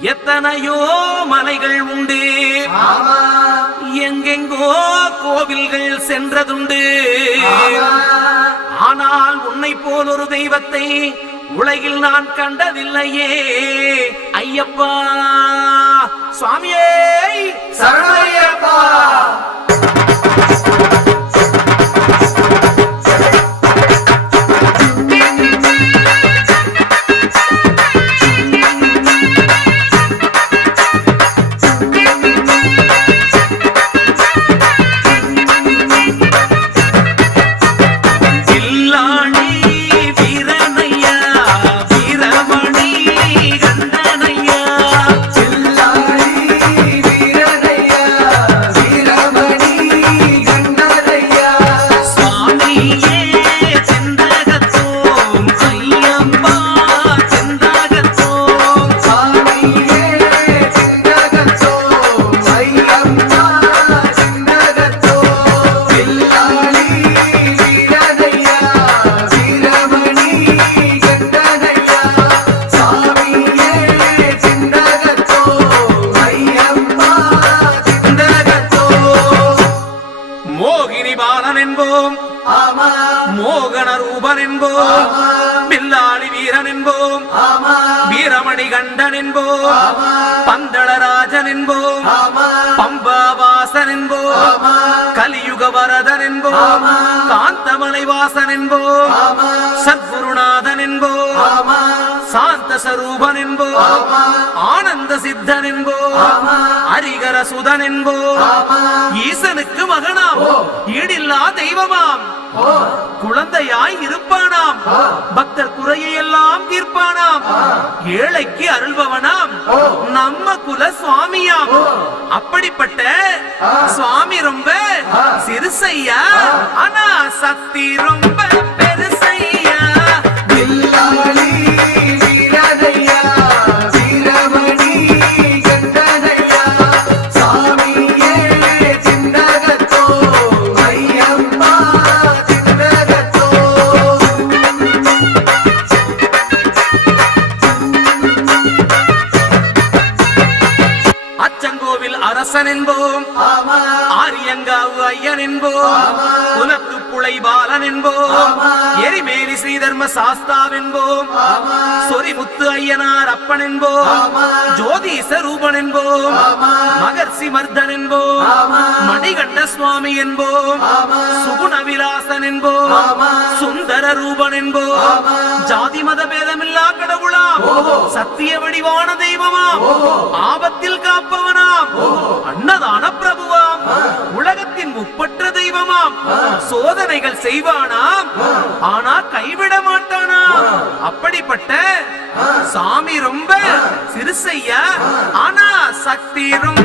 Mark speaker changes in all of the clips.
Speaker 1: எத்தனையோ மலைகள் உண்டு. எங்கெங்கோ கோவில்கள் சென்றதுண்டு. ஆனால் உன்னை போல் ஒரு தெய்வத்தை உலகில் நான் கண்டதில்லையே. ஐயப்பா சுவாமியே
Speaker 2: சரணையப்பா
Speaker 1: என்போம். மோகன ரூபன் என்போம். பில்லாளி வீரன் என்போம். வீரமணி கண்டன் என்போம். பந்தளராஜன் என்போம். பம்பாவாசன் என்போம். கலியுக வரதன் என்போம்.
Speaker 2: ஆமா.
Speaker 1: காந்தமலை வாசன் என்போம் சத்குருநாதன் என்போம் சாந்த சரூபன் என்போம் ஆனந்த சித்தன் என்போம். ஹரிகர சுதன் என்போம் ஈசனுக்கு மகனாம். ஈடில்லா தெய்வமாம். குழந்தையாய் இருப்பானாம். பக்தர் குறையை எல்லாம் தீர்ப்பானாம் ஏழைக்கு அருள்பவனாம். நம்ம குல சுவாமியாம். அப்படிப்பட்ட சுவாமி ரொம்ப சிறுசையா? ஆனா சக்தி அரசன் என்போம் ஆரியங்காவு ஐயன் என்போம்
Speaker 2: ஆமா.
Speaker 1: குலத்து புலை பாலன் என்போம் எரிமேலி ஸ்ரீதர்ம சாஸ்தாவென்போம்.
Speaker 2: ஆமா
Speaker 1: சொரிமுத்து ஐயனார் அப்பன் என்போம்
Speaker 2: ஆமா.
Speaker 1: ஜோதிச ரூபன் என்போம் மகர்ஷி மர்தன் என்போம் மணிகண்ட சுவாமி என்போம். சுகுண விலாசன் என்போம் சுந்தர ரூபன் என்போம் ஜாதி மத பேதமில்லா
Speaker 2: கடவுளா
Speaker 1: சத்திய வடிவான
Speaker 2: தெய்வமா
Speaker 1: ஆபத்தில் காப்பவன் செய்வானாம் ஆனா கைவிட மாட்டானா? அப்படிப்பட்ட சாமி ரொம்ப சிறுசையா ஆனா சக்தி ரொம்ப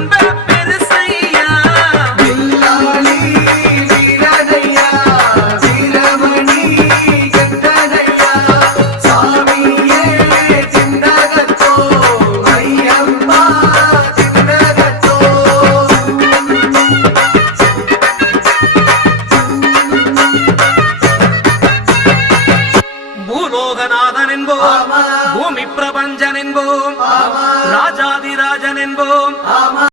Speaker 1: என்போம். பூமி பிரபஞ்சன் என்போம். ராஜாதிராஜன் என்போம்.